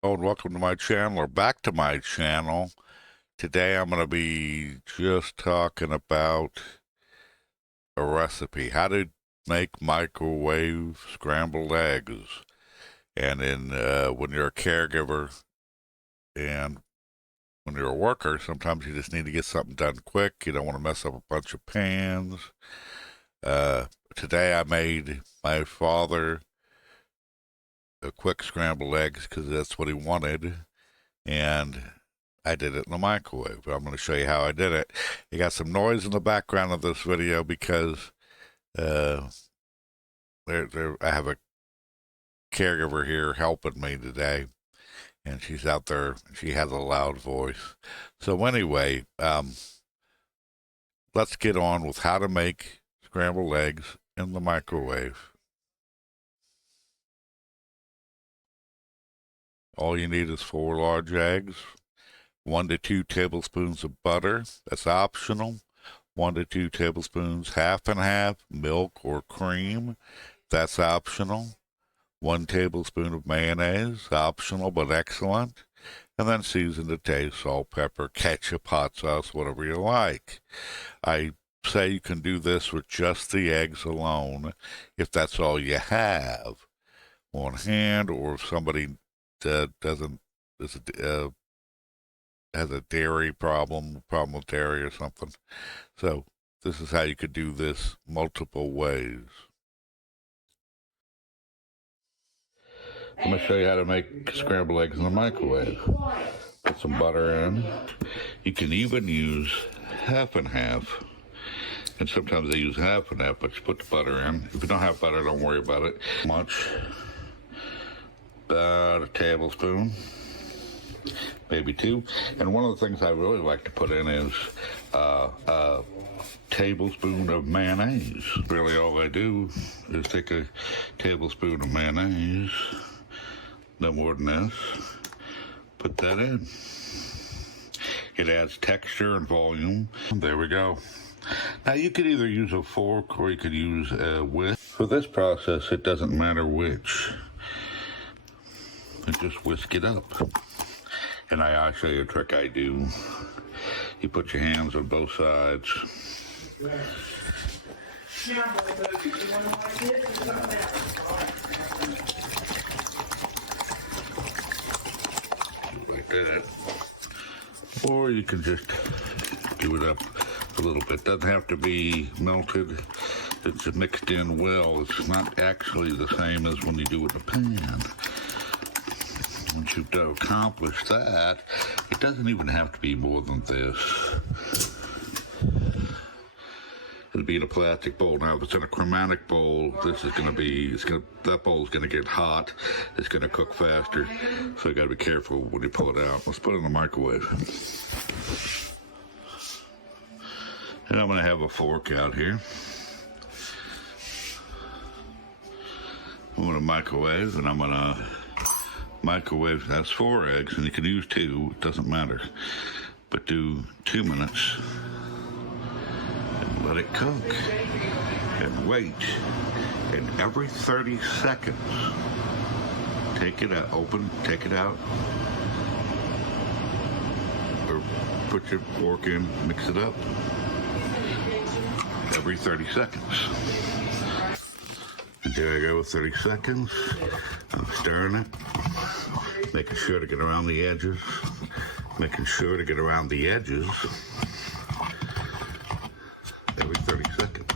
Hello and welcome to my channel, or back to my channel. Today I'm going to be just talking about a recipe, how to make microwave scrambled eggs. And when you're a caregiver and when you're a worker, sometimes you just need to get something done quick. You don't want to mess up a bunch of pans. Today I made my father a quick scrambled eggs because that's what he wanted. And I did it in the microwave. I'm going to show you how I did it. You got some noise in the background of this video because I have a caregiver here helping me today, and she's out there. She has a loud voice. So anyway, let's get on with how to make scrambled eggs in the microwave. All you need is 4 large eggs, 1 to 2 tablespoons of butter. That's optional. 1 to 2 tablespoons, half and half, milk or cream. That's optional. 1 tablespoon of mayonnaise, optional but excellent. And then season to taste, salt, pepper, ketchup, hot sauce, whatever you like. I say you can do this with just the eggs alone if that's all you have on hand, or if somebody has a dairy problem with dairy or something. So this is how you could do this multiple ways. I'm going to show you how to make scrambled eggs in the microwave. Put some butter in. You can even use half and half. And sometimes they use half and half, but you put the butter in. If you don't have butter, don't worry about it. Much. About a tablespoon, maybe 2. And one of the things I really like to put in is a tablespoon of mayonnaise. Really all I do is take a tablespoon of mayonnaise, no more than this, put that in. It adds texture and volume. There we go. Now you could either use a fork or you could use a whisk. For this process, it doesn't matter which. And just whisk it up. And I'll show you a trick I do. You put your hands on both sides. Like that. Or you can just do it up a little bit. Doesn't have to be melted. It's mixed in well. It's not actually the same as when you do it in a pan. Once you've accomplished that, it doesn't even have to be more than this. It'll be in a plastic bowl. Now, if it's in a chromatic bowl, this is going to be, that bowl is going to get hot. It's going to cook faster. So you got to be careful when you pull it out. Let's put it in the microwave. And I'm going to have a fork out here. I'm going to microwave, and I'm going to microwave. That's 4 eggs, and you can use 2, it doesn't matter, but do 2 minutes and let it cook and wait. And every 30 seconds take it out, take it out, or put your fork in, mix it up every 30 seconds. And there I go with 30 seconds. I'm stirring it, making sure to get around the edges, every 30 seconds.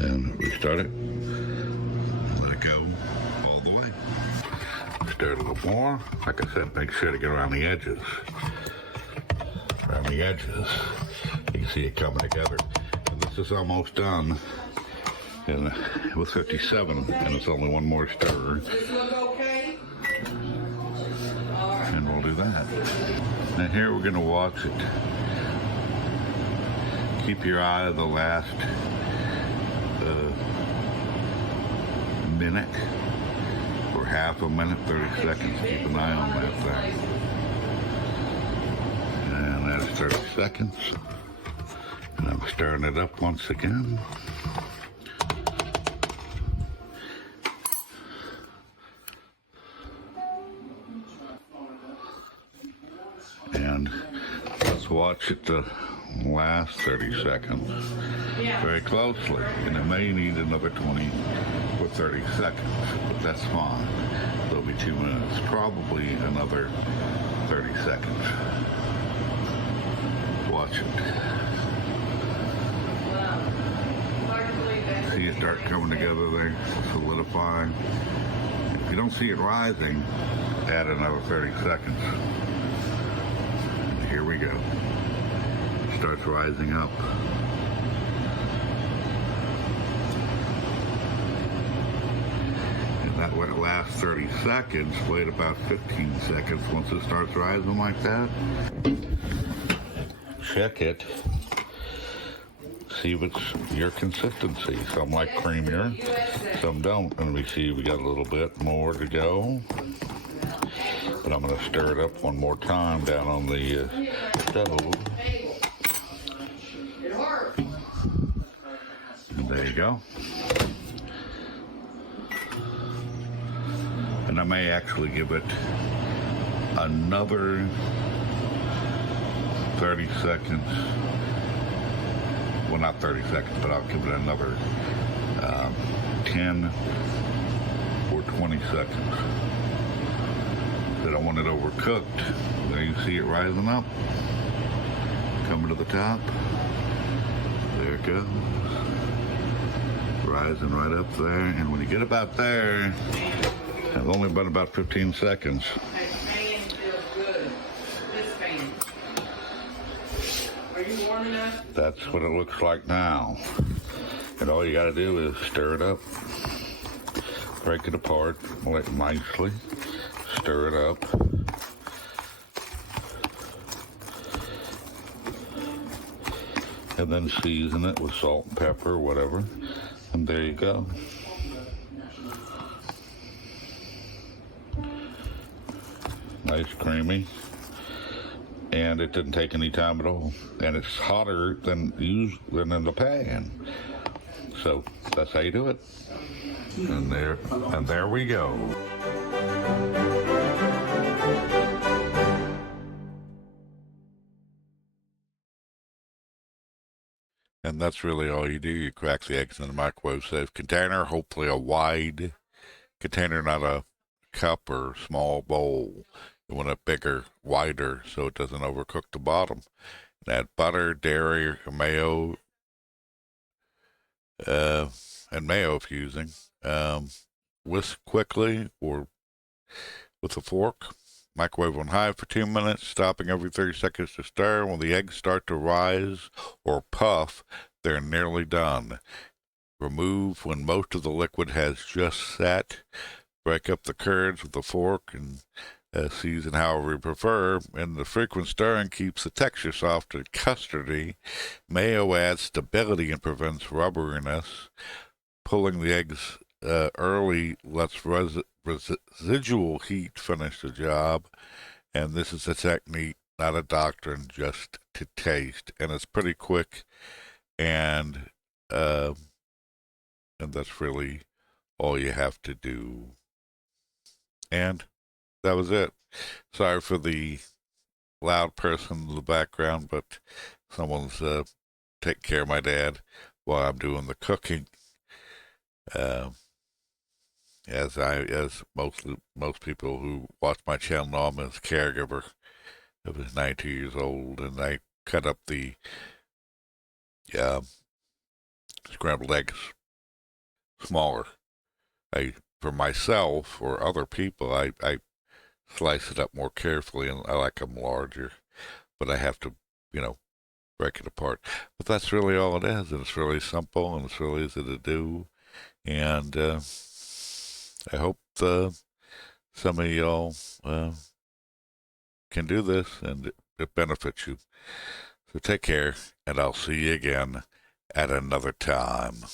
And restart it, let it go all the way. Stir it a little more. Like I said, make sure to get around the edges. You can see it coming together. And this is almost done. And with 57, and it's only one more stir. And we'll do that. Now here we're gonna watch it. Keep your eye on the last minute or half a minute, 30 seconds. Keep an eye on that thing. And that's 30 seconds. And I'm stirring it up once again. watch it the last 30 seconds very closely, and it may need another 20 or 30 seconds, but that's fine. It'll be 2 minutes, probably another 30 seconds. Watch it. See it start coming together there, solidifying. If you don't see it rising, add another 30 seconds. And here we go. It starts rising up. And that last 30 seconds, wait about 15 seconds. Once it starts rising like that, check it. See if it's your consistency. Some like creamier, some don't. And we see we got a little bit more to go. But I'm going to stir it up one more time down on the stove. And there you go. And I may actually give it another 30 seconds. Well, not 30 seconds, but I'll give it another 10 or 20 seconds. I don't want it overcooked. There you see it rising up, coming to the top. There it goes, rising right up there. And when you get about there, it's only been about 15 seconds. That's what it looks like now. And all you got to do is stir it up, break it apart like nicely, stir it up. And then season it with salt and pepper or whatever. And there you go. Nice creamy. And it didn't take any time at all. And it's hotter than in the pan. So that's how you do it. And there we go. And that's really all you do. You crack the eggs in the microwave safe container, hopefully a wide container, not a cup or small bowl. You want it bigger, wider, so it doesn't overcook the bottom. And add butter, dairy, or mayo, and mayo if you're using. Whisk quickly or with a fork. Microwave on high for 2 minutes, stopping every 30 seconds to stir. When the eggs start to rise or puff, they're nearly done. Remove when most of the liquid has just set. Break up the curds with a fork and season however you prefer, and the frequent stirring keeps the texture soft and custardy. Mayo adds stability and prevents rubberiness. Pulling the eggs early lets residual heat finish the job, and this is a technique, not a doctrine, just to taste. And it's pretty quick, and that's really all you have to do. And that was it. Sorry for the loud person in the background, but someone's taking care of my dad while I'm doing the cooking. As most people who watch my channel know, I'm his caregiver. I was 92 years old, and I cut up the scrambled eggs smaller. For myself or other people, I slice it up more carefully, and I like them larger. But I have to, break it apart. But that's really all it is, and it's really simple, and it's really easy to do. And I hope some of y'all can do this, and it benefits you. So take care, and I'll see you again at another time.